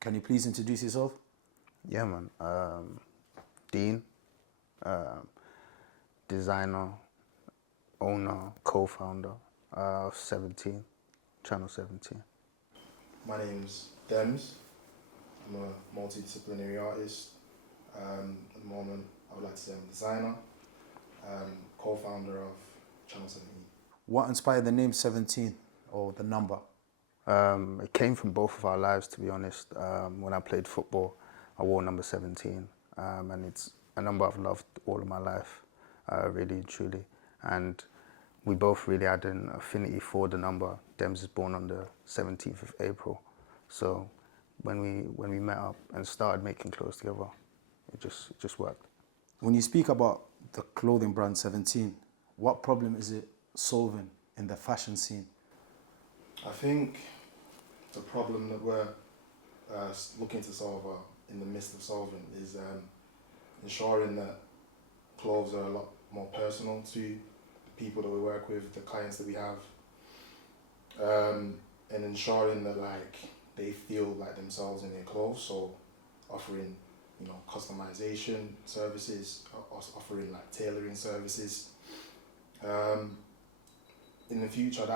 Can you please introduce yourself? Yeah, man. Dean, designer, owner, co-founder of 17, Channel 17. My name's Dems. I'm a multidisciplinary artist. At the moment, I would like to say I'm a designer, co-founder of Channel 17. What inspired the name 17 or the number? It came from both of our lives, to be honest. When I played football, I wore number 17, and it's a number I've loved all of my life, really and truly. And we both really had an affinity for the number. Dems is born on the 17th of April. So when we met up and started making clothes together, it just worked. When you speak about the clothing brand 17, what problem is it solving in the fashion scene? I think the problem that we're looking to solve, or in the midst of solving, is ensuring that clothes are a lot more personal to the people that we work with, the clients that we have, and ensuring that they feel like themselves in their clothes. So offering, customization services, offering tailoring services. In the future,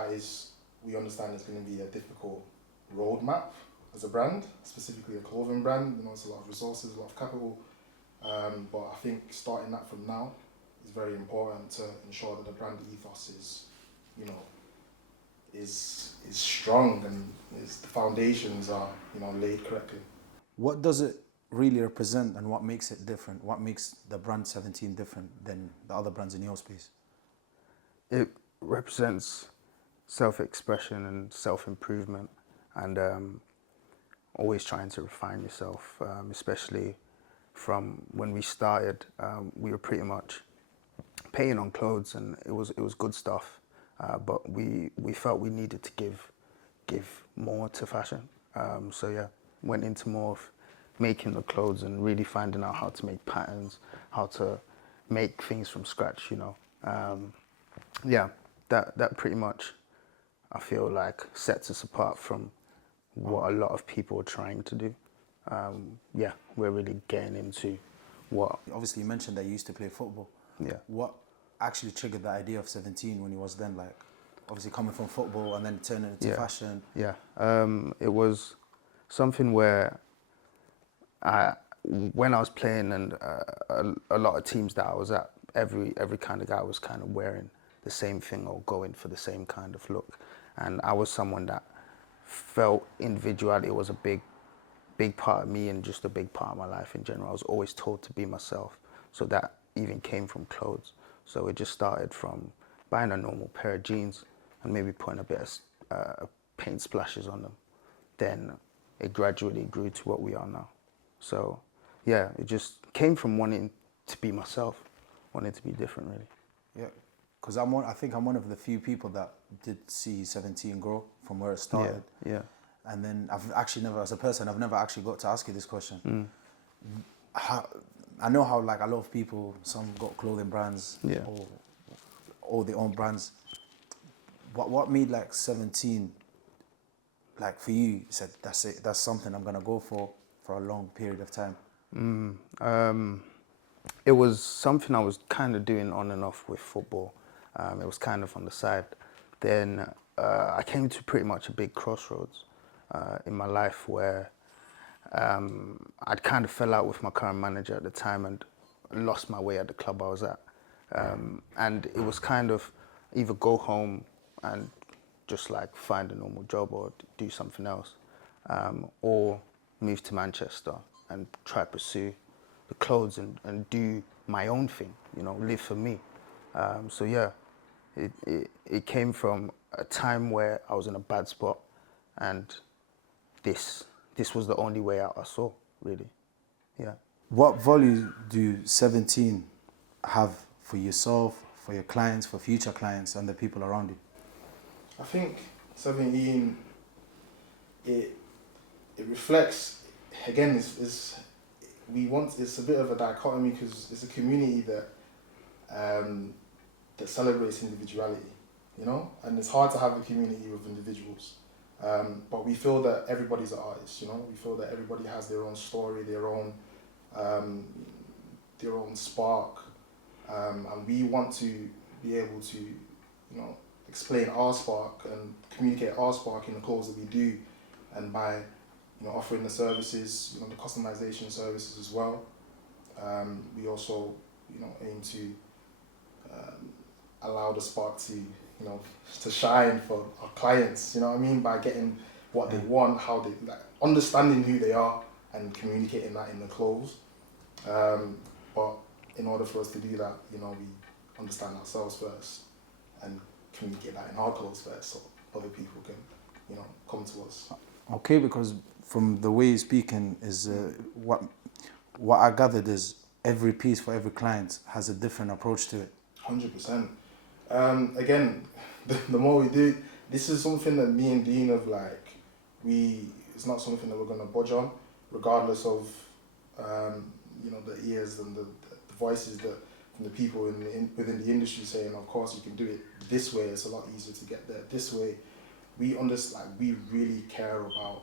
we understand it's going to be a difficult roadmap as a brand, specifically a clothing brand. It's a lot of resources, a lot of capital. But I think starting that from now is very important to ensure that the brand ethos is strong and the foundations are laid correctly. What does it really represent and what makes it different? What makes the brand 17 different than the other brands in your space? It represents self-expression and self-improvement, and always trying to refine yourself, especially from when we started. We were pretty much paying on clothes, and it was good stuff, but we felt we needed to give more to fashion. So yeah, went into more of making the clothes and really finding out how to make patterns, how to make things from scratch. Yeah, that pretty much, I feel like, sets us apart from what a lot of people are trying to do. Yeah, we're really getting into what... Obviously, you mentioned that you used to play football. Yeah. What actually triggered the idea of 17 when you was then, obviously coming from football and then turning into fashion? Yeah, it was something where when I was playing, and a lot of teams that I was at, every kind of guy was kind of wearing the same thing or going for the same kind of look. And I was someone that felt individuality was a big part of me and just a big part of my life in general. I was always told to be myself. So that even came from clothes. So it just started from buying a normal pair of jeans and maybe putting a bit of paint splashes on them. Then it gradually grew to what we are now. So yeah, it just came from wanting to be myself, wanting to be different, really. Yeah, because I think I'm one of the few people that did see 17 grow from where it started. Yeah. And then I've actually never, as a person, I've never actually got to ask you this question. I know how a lot of people, some got clothing brands, or their own brands. What made 17, for you, said that's it, that's something I'm gonna go for a long period of time? It was something I was kind of doing on and off with football. It was kind of on the side. Then I came to pretty much a big crossroads in my life where I'd kind of fell out with my current manager at the time and lost my way at the club I was at. And it was kind of either go home and just find a normal job or do something else, or move to Manchester and try to pursue the clothes and do my own thing, live for me. So yeah, it came from a time where I was in a bad spot, and this was the only way out I saw, really. Yeah. What value do 17 have for yourself, for your clients, for future clients, and the people around you? I think 17, it reflects, again, it's a bit of a dichotomy because it's a community that celebrates individuality, and it's hard to have a community with individuals. But we feel that everybody's an artist, you know. We feel that everybody has their own story, their own spark, and we want to be able to, you know, explain our spark and communicate our spark in the clothes that we do, and by, you know, offering the services, you know, the customization services as well. We also, you know, aim to allow the spark to, you know, to shine for our clients, you know what I mean, by getting what they want, how they, like, understanding who they are and communicating that in the clothes. But in order for us to do that, you know, we understand ourselves first and communicate that in our clothes first, so other people can, you know, come to us. Okay, because from the way you're speaking is what I gathered is every piece for every client has a different approach to it. 100%. Again, the more we do, this is something that me and Dean have, like, it's not something that we're going to budge on, regardless of, you know, the ears and the voices that from the people within the industry saying, of course you can do it this way, it's a lot easier to get there this way. We understand, like, we really care about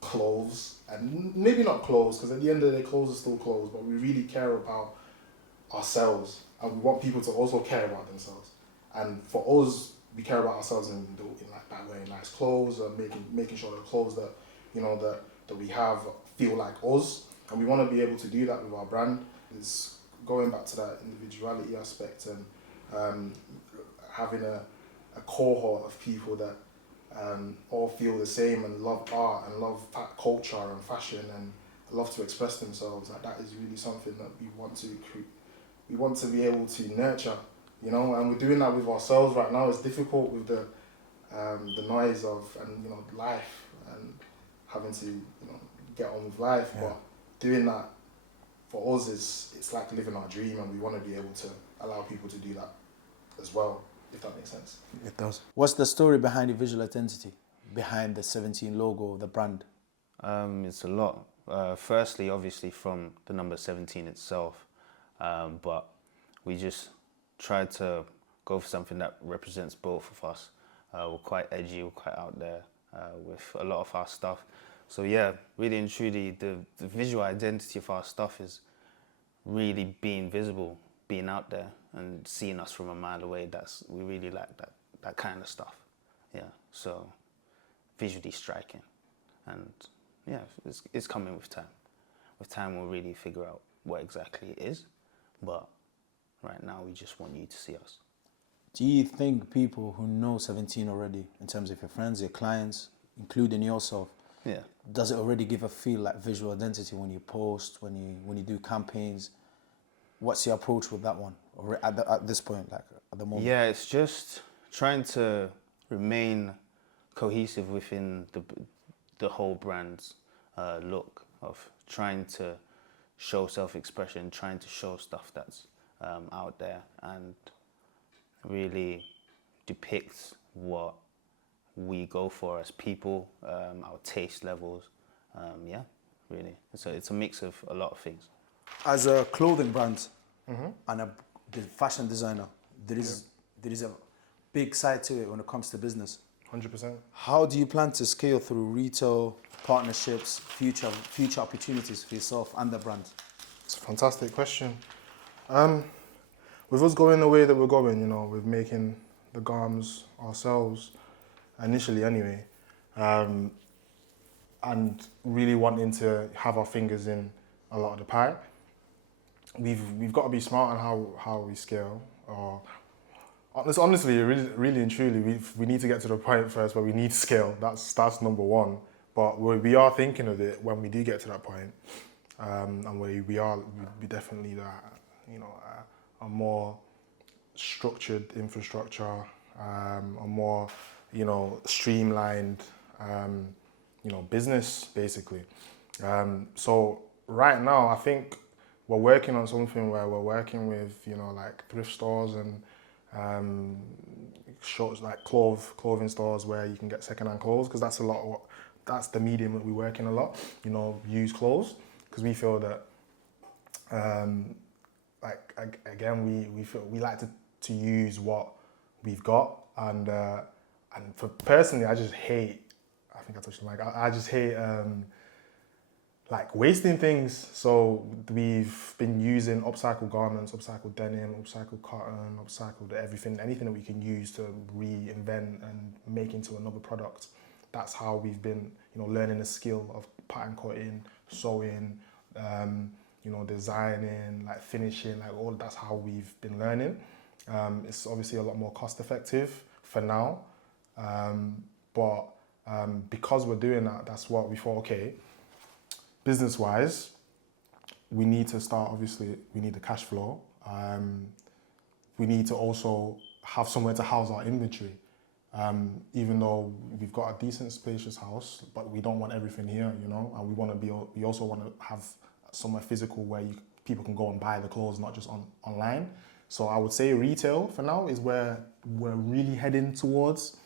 clothes, and maybe not clothes, because at the end of the day clothes are still clothes, but we really care about ourselves, and we want people to also care about themselves. And for us, we care about ourselves in like by wearing nice clothes and making sure that the clothes that, you know, that we have feel like us, and we want to be able to do that with our brand. It's going back to that individuality aspect and having a cohort of people that all feel the same and love art and love culture and fashion and love to express themselves. Like, that is really something that we want to we want to be able to nurture, you know, and we're doing that with ourselves right now. It's difficult with the noise of, and, you know, life and having to, you know, get on with life. Yeah. But doing that for us it's like living our dream, and we want to be able to allow people to do that as well, if that makes sense. It does. What's the story behind the visual identity, behind the 17 logo, the brand? It's a lot. Firstly, obviously, from the number 17 itself, but we just tried to go for something that represents both of us. We're quite edgy, we're quite out there with a lot of our stuff. So yeah, really and truly, the visual identity of our stuff is really being visible, being out there and seeing us from a mile away. We really like that kind of stuff. Yeah, so visually striking, and yeah, it's coming with time. With time, we'll really figure out what exactly it is, but right now we just want you to see us. Do you think people who know 17 already, in terms of your friends, your clients, including yourself, yeah, does it already give a feel like visual identity when you post, when you do campaigns? What's your approach with that one, or at this point, like at the moment? Yeah, it's just trying to remain cohesive within the whole brand's look of trying to show self-expression, trying to show stuff that's out there and really depicts what we go for as people, our taste levels. Yeah, really. So it's a mix of a lot of things. As a clothing brand and a fashion designer, there is a big side to it when it comes to business. 100%. How do you plan to scale through retail, partnerships, future opportunities for yourself and the brand? It's a fantastic question. With us going the way that we're going, you know, with making the garms ourselves, initially anyway, and really wanting to have our fingers in a lot of the pie, we've got to be smart on how we scale. Or honestly, really and truly, we need to get to the point first where we need to scale. That's number one. But we are thinking of it when we do get to that point, and we definitely that, you know, a more structured infrastructure, a more, you know, streamlined, you know, business basically. So right now, I think we're working on something where we're working with, you know, like thrift stores and shops like clothing stores where you can get secondhand clothes, because that's the medium that we work in a lot, you know, used clothes, because we feel that, like, again, we like to use what we've got, and for personally, I just hate I think I touched the mic. I just hate like wasting things. So we've been using upcycled garments, upcycled denim, upcycled cotton, upcycled everything, anything that we can use to reinvent and make into another product. That's how we've been, learning the skill of pattern cutting, sewing, designing, like finishing, like all. That's how we've been learning. It's obviously a lot more cost effective for now, but because we're doing that, that's what we thought. Okay, business wise, we need to start. Obviously, we need the cash flow. We need to also have somewhere to house our inventory. Even though we've got a decent spacious house, but we don't want everything here, and we also want to have somewhere physical where people can go and buy the clothes, not just online. So I would say retail for now is where we're really heading towards,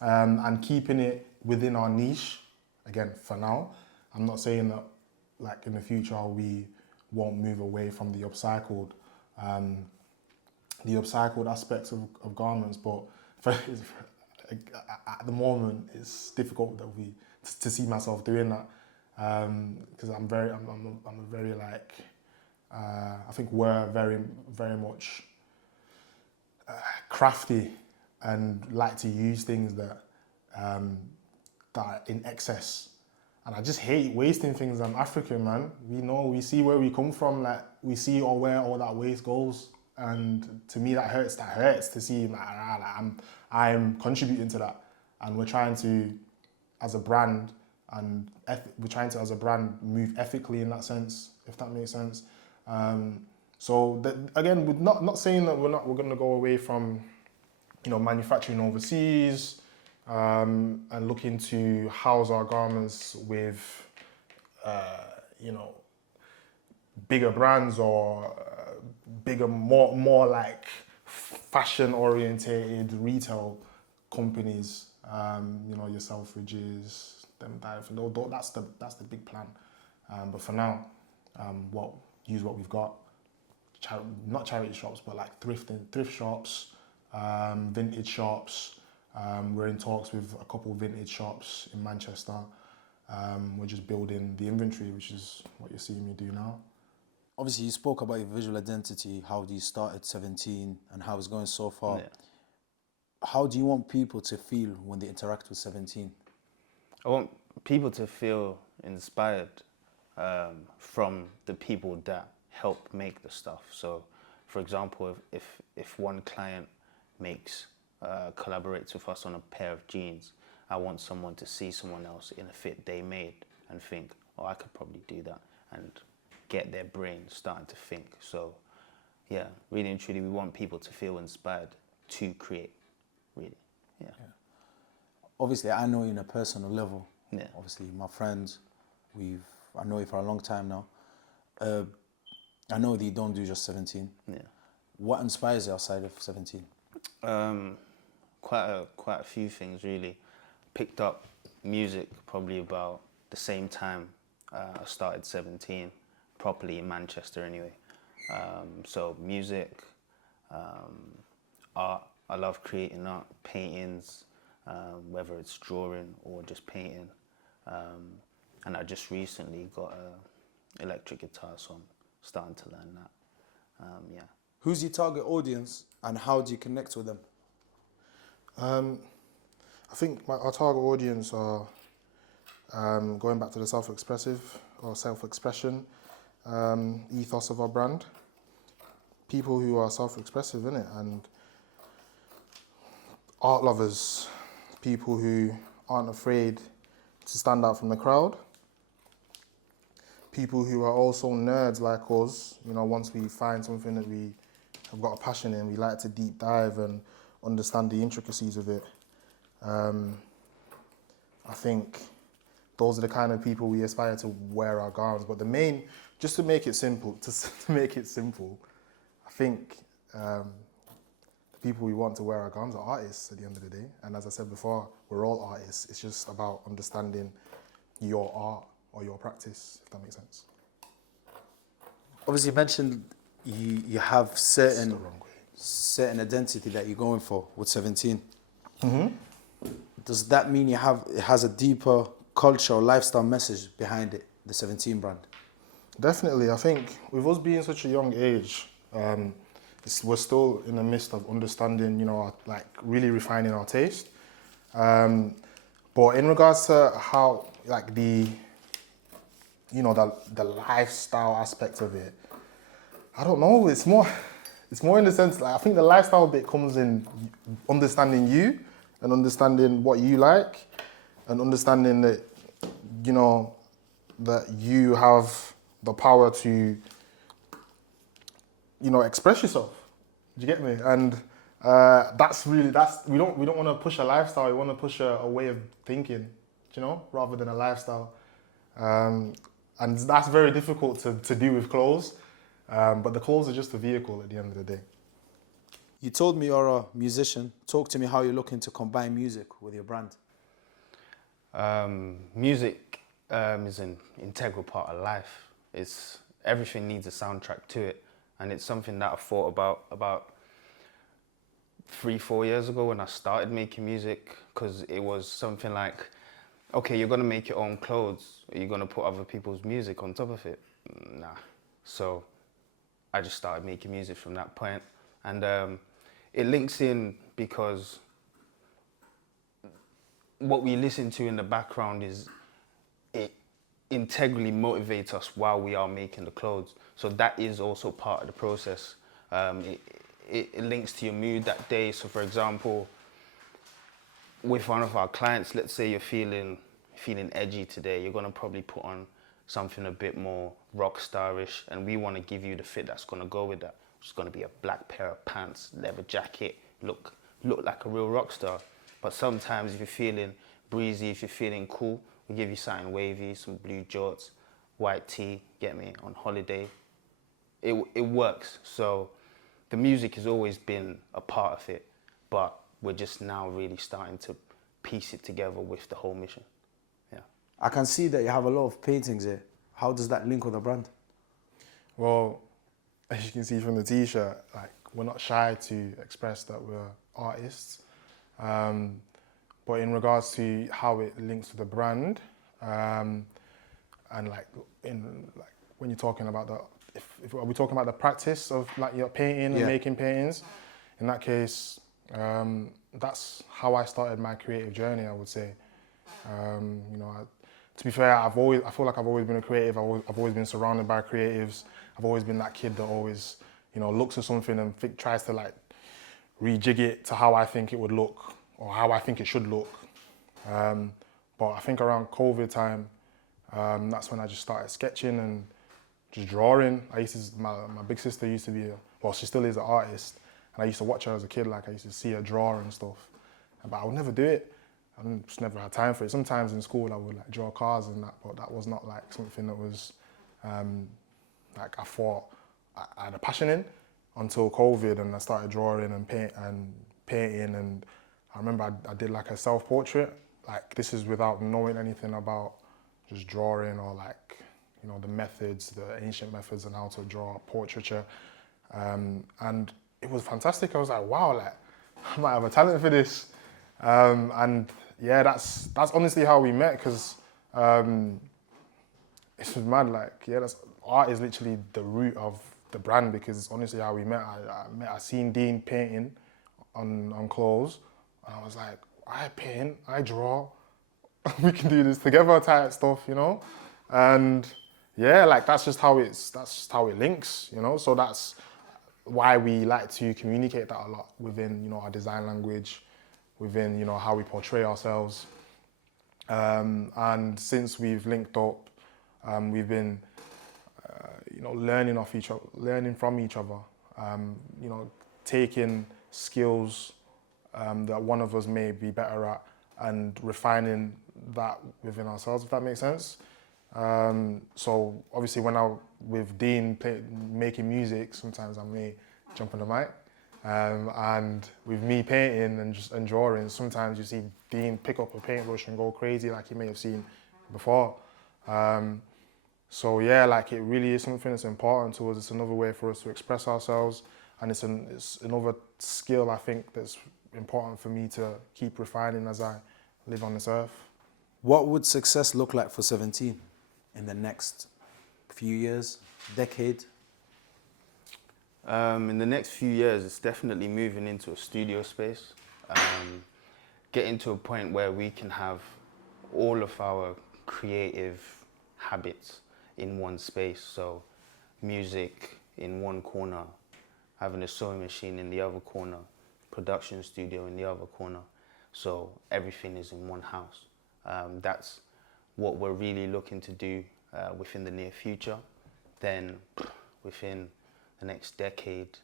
and keeping it within our niche. Again, for now, I'm not saying that like in the future we won't move away from the upcycled aspects of garments, but at the moment it's difficult that to see myself doing that, because I'm a very like I think we're very very much crafty and like to use things that are in excess, and I just hate wasting things. I'm African, man. We see where we come from, like we see where all that waste goes, and to me that hurts to see like I'm contributing to that, and we're trying to as a brand move ethically in that sense, if that makes sense. So that, again, we're not saying that we're going to go away from manufacturing overseas, and looking to house our garments with bigger brands or bigger, more like fashion orientated retail companies. Your Selfridges, that's the big plan. But for now, use what we've got. Not charity shops, but like thrift shops, vintage shops. We're in talks with a couple of vintage shops in Manchester. We're just building the inventory, which is what you're seeing me do now. Obviously, you spoke about your visual identity, how you started 17 and how it's going so far. Yeah. How do you want people to feel when they interact with 17? I want people to feel inspired from the people that help make the stuff. So, for example, if one client collaborates with us on a pair of jeans, I want someone to see someone else in a fit they made and think, oh, I could probably do that, and get their brain starting to think. So, yeah, really and truly, we want people to feel inspired to create, really, yeah. Obviously, I know you on a personal level. Yeah. Obviously, my friends, I know you for a long time now. I know that you don't do just 17. Yeah. What inspires you outside of 17? Quite a few things, really. Picked up music probably about the same time I started 17, properly in Manchester anyway. So music, art. I love creating art, paintings, whether it's drawing or just painting. And I just recently got an electric guitar, so I'm starting to learn that. Yeah. Who's your target audience and how do you connect with them? I think our target audience are going back to the self-expressive or self-expression ethos of our brand. People who are self-expressive, innit? And art lovers, people who aren't afraid to stand out from the crowd. People who are also nerds like us, once we find something that we have got a passion in, we like to deep dive and understand the intricacies of it. I think those are the kind of people we aspire to wear our garments. But the main, just to make it simple, I think the people we want to wear our garments are artists at the end of the day. And as I said before, we're all artists. It's just about understanding your art or your practice, if that makes sense. Obviously, you mentioned you have certain identity that you're going for with 17. Mm-hmm. does that mean it has a deeper culture or lifestyle message behind it, the 17 brand? Definitely. I think with us being such a young age, we're still in the midst of understanding, like really refining our taste. But in regards to how, like the lifestyle aspect of it, I don't know. It's more in the sense, like, I think the lifestyle bit comes in understanding you and understanding what you like and understanding that, that you have the power to, express yourself. Do you get me? And we don't want to push a lifestyle. We want to push a way of thinking, rather than a lifestyle. And that's very difficult to do with clothes. But the clothes are just a vehicle at the end of the day. You told me you're a musician. Talk to me how you're looking to combine music with your brand. Music is an integral part of life. Everything needs a soundtrack to it, and it's something that I thought about 3-4 years ago when I started making music, because it was something like, okay, you're gonna make your own clothes, are you gonna put other people's music on top of it? Nah. So I just started making music from that point, and it links in because what we listen to in the background it integrally motivates us while we are making the clothes. So that is also part of the process. It links to your mood that day. So for example, with one of our clients, let's say you're feeling edgy today, you're gonna probably put on something a bit more rock starish, and we want to give you the fit that's gonna go with that. It's gonna be a black pair of pants, leather jacket, look like a real rock star. But sometimes if you're feeling breezy, if you're feeling cool, we give you something wavy, some blue jorts, white tee, get me, on holiday. It works. So the music has always been a part of it, but we're just now really starting to piece it together with the whole mission. Yeah. I can see that you have a lot of paintings here. How does that link with the brand? Well, as you can see from the t-shirt, like, we're not shy to express that we're artists. But in regards to how it links to the brand, and when you're talking about are we talking about the practice of like your painting and making paintings? In that case, that's how I started my creative journey, I would say. To be fair, I feel like I've always been a creative. I've always been surrounded by creatives. I've always been that kid that always, looks at something and tries to like rejig it to how I think it would look or how I think it should look. But I think around COVID time, that's when I just started sketching and just drawing. My big sister used to be she still is an artist, and I used to watch her as a kid. Like, I used to see her draw and stuff, but I would never do it. I just never had time for it. Sometimes in school I would like draw cars and that, but that was not like something that was like I thought I had a passion in until COVID, and I started drawing and painting. And I remember I did like a self-portrait. Like, this is without knowing anything about just drawing or like, the methods, the ancient methods and how to draw portraiture. And it was fantastic. I was like, wow, like, I might have a talent for this. And yeah, that's honestly how we met, because it's mad. Like, yeah, art is literally the root of the brand, because it's honestly how we met. I seen Dean painting on clothes, and I was like, I paint, I draw, we can do this together type stuff, And yeah, like, that's just how it links, So that's why we like to communicate that a lot within, our design language, within, how we portray ourselves. And since we've linked up, we've been, learning from each other, taking skills that one of us may be better at and refining that within ourselves, if that makes sense. So obviously with Dean making music, sometimes I may jump on the mic. And with me painting and drawing, sometimes you see Dean pick up a paintbrush and go crazy like you may have seen before. So yeah, like, it really is something that's important to us. It's another way for us to express ourselves, and it's another skill, I think, that's important for me to keep refining as I live on this earth. What would success look like for 17 in the next few years, decade? In the next few years, it's definitely moving into a studio space. Getting to a point where we can have all of our creative habits in one space. So music in one corner, having a sewing machine in the other corner, production studio in the other corner. So everything is in one house. That's what we're really looking to do within the near future. Then within the next decade,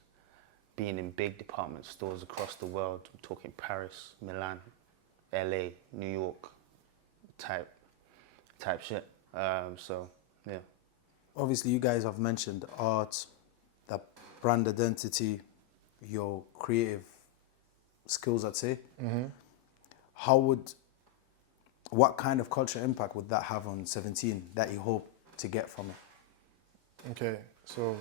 being in big department stores across the world. I'm talking Paris, Milan, LA, New York type shit. So yeah. Obviously, you guys have mentioned art, the brand identity, your creative skills, I'd say. What kind of cultural impact would that have on 17 that you hope to get from it? Okay, so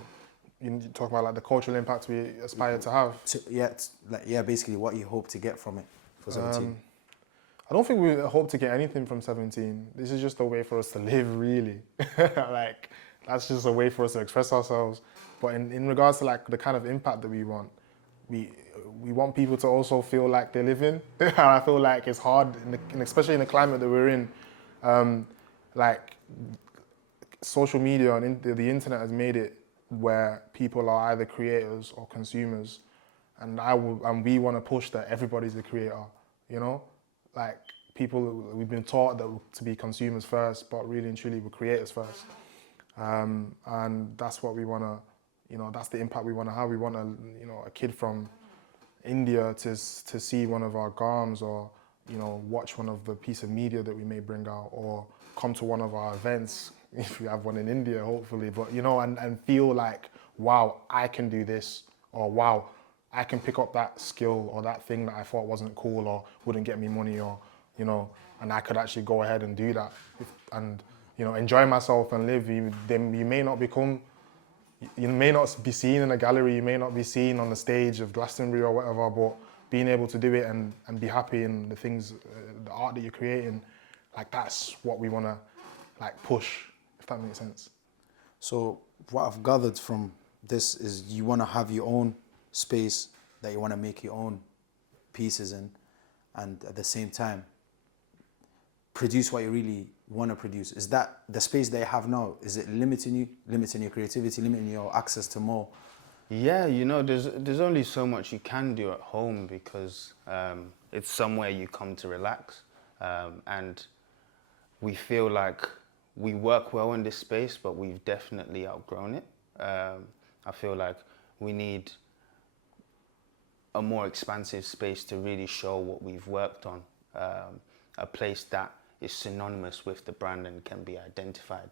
you talk about like the cultural impact we aspire to have. Basically what you hope to get from it for 17. I don't think we hope to get anything from 17. This is just a way for us to live, really. Like, that's just a way for us to express ourselves. But in regards to like the kind of impact that we want people to also feel like they're living. And I feel like it's hard, especially in the climate that we're in. Like, social media and the internet has made it where people are either creators or consumers, and we want to push that everybody's a creator. You know, like we've been taught that to be consumers first, but really and truly we're creators first. And that's what we want to, that's the impact we want to have. We want a kid from India to see one of our garms, or watch one of the piece of media that we may bring out, or come to one of our events if we have one in India, hopefully. But and feel like, wow, I can do this, or wow, I can pick up that skill or that thing that I thought wasn't cool or wouldn't get me money, or and I could actually go ahead and do that and enjoy myself and live. You may not be seen in a gallery, you may not be seen on the stage of Glastonbury or whatever, but being able to do it and be happy in the things, the art that you're creating, like that's what we want to like push, if that makes sense. So what I've gathered from this is you want to have your own space that you want to make your own pieces in, and at the same time produce what you really want to produce. Is that the space that you have now, is it limiting your creativity, limiting your access to more? Yeah, there's only so much you can do at home, because it's somewhere you come to relax, and we feel like we work well in this space, but we've definitely outgrown it. I feel like we need a more expansive space to really show what we've worked on, a place that is synonymous with the brand and can be identified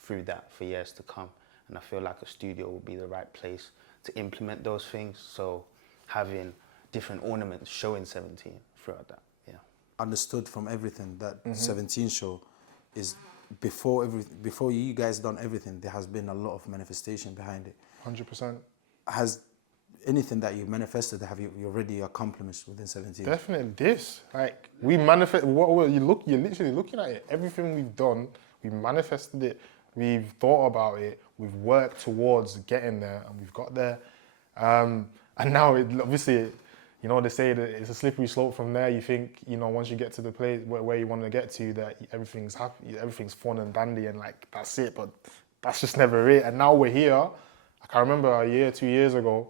through that for years to come. And I feel like a studio will be the right place to implement those things. So having different ornaments showing 17 throughout that, yeah. Understood from everything that 17 show is before you guys done everything, there has been a lot of manifestation behind it. 100%. Has anything that you manifested, have you already accomplished within 17? Definitely this. Like, we manifest, you're literally looking at it. Everything we've done, we manifested it, we've thought about it, we've worked towards getting there, and we've got there. And now, obviously, they say that it's a slippery slope from there. You think, once you get to the place where you want to get to, that everything's happy, everything's fun and dandy, and like, that's it. But that's just never it. And now we're here. Like, I remember 2 years ago,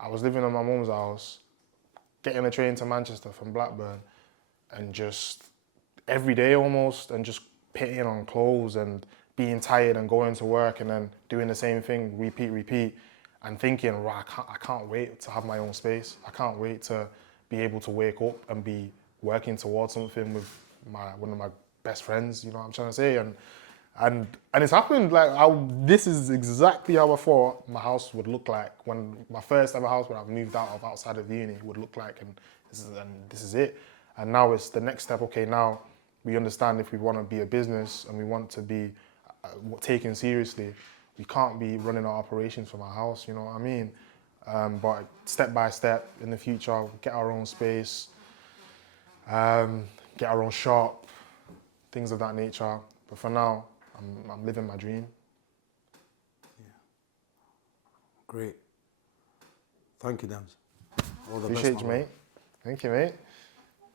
I was living in my mum's house, getting a train to Manchester from Blackburn, and just every day almost, and just pitting on clothes and being tired and going to work and then doing the same thing, repeat, and thinking, right, I can't wait to have my own space. I can't wait to be able to wake up and be working towards something with one of my best friends, what I'm trying to say? And it's happened. Like, this is exactly how I thought my house would look like, when my first ever house, when I've moved outside of uni, would look like, and this is it. And now it's the next step. Okay, now we understand if we want to be a business and we want to be taken seriously, we can't be running our operations from our house. You know what I mean? but step by step in the future, get our own space, get our own shop, things of that nature. But for now, I'm living my dream. Yeah. Great. Thank you, Dams. All the Appreciate best, you, my mate. Thank you, mate.